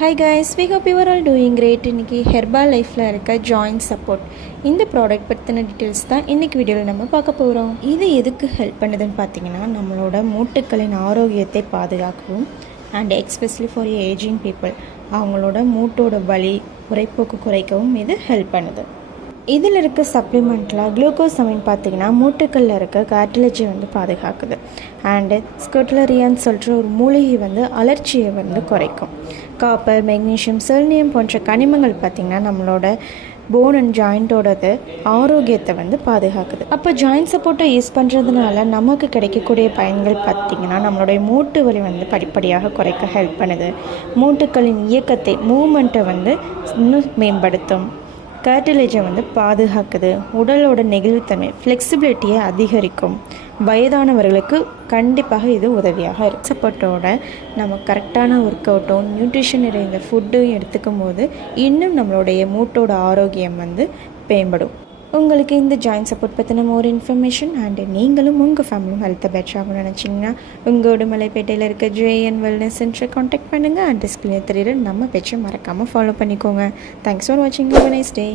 Hi guys, we hope you are all doing great. இன்னைக்கு ஹெர்பா லைஃப்பில் இருக்க ஜாயிண்ட் சப்போர்ட் இந்த ப்ராடக்ட் பற்றின டீட்டெயில்ஸ் தான் இன்றைக்கி வீடியோவில் நம்ம பார்க்க போகிறோம். இது எதுக்கு ஹெல்ப் பண்ணுதுன்னு பார்த்தீங்கன்னா நம்மளோட மூட்டுக்களின் ஆரோக்கியத்தை பாதுகாக்கவும் and especially for ageing people அவங்களோட மூட்டோட வலி உரைப்போக்கு குறைக்கவும் இது ஹெல்ப் பண்ணுது. இதில் இருக்க சப்ளிமெண்ட்டில் குளுக்கோசமின் பார்த்திங்கன்னா மூட்டுக்களில் இருக்க கார்டிலேஜை வந்து பாதுகாக்குது. அண்டு ஸ்கொட்லரியான்னு சொல்கிற ஒரு மூலிகை அலர்ச்சியை குறைக்கும். காப்பர், மெக்னீஷியம், செல்னியம் போன்ற கனிமங்கள் பார்த்திங்கன்னா நம்மளோட போன் அண்ட் ஜாயிண்ட்டோடது ஆரோக்கியத்தை பாதுகாக்குது. அப்போ ஜாயிண்ட் சப்போர்ட்டை யூஸ் பண்ணுறதுனால நமக்கு கிடைக்கக்கூடிய பயன்கள் பார்த்திங்கன்னா நம்மளுடைய மூட்டு வலி படிப்படியாக குறைக்க ஹெல்ப் பண்ணுது. மூட்டுக்களின் இயக்கத்தை மூமெண்ட்டை இன்னும் மேம்படுத்தும். கார்டிலேஜை பாதுகாக்குது. உடலோட நெகிழ்வுத்தன்மை ஃப்ளெக்சிபிலிட்டியை அதிகரிக்கும். வயதானவர்களுக்கு கண்டிப்பாக இது உதவியாக இருக்கும். சப்போர்ட்டோட நம்ம கரெக்டான ஒர்க் அவுட்டும் நியூட்ரிஷன் நிறைந்த ஃபுட்டும் எடுத்துக்கும் போது இன்னும் நம்மளுடைய மூட்டோட ஆரோக்கியம் மேம்படும். உங்களுக்கு இந்த ஜாயிண்ட் சப்போர்ட் பற்றின மோர் இன்ஃபர்மேஷன் அண்டு நீங்களும் உங்கள் ஃபேமிலியும் ஹெல்த்தை பெட்டர் ஆகணும்னு நினச்சிங்கன்னா உங்கள் உடுமலைப்பேட்டையில் இருக்க ஜேஎன் வெல்னஸ் சென்டரை காண்டாக்ட் பண்ணுங்கள். அண்ட் டிஸ்பிளே தெரியுற நம்ம பேச்சை மறக்காமல் ஃபாலோ பண்ணிக்கோங்க. தேங்க்ஸ் ஃபார் வாட்சிங். Have a nice day.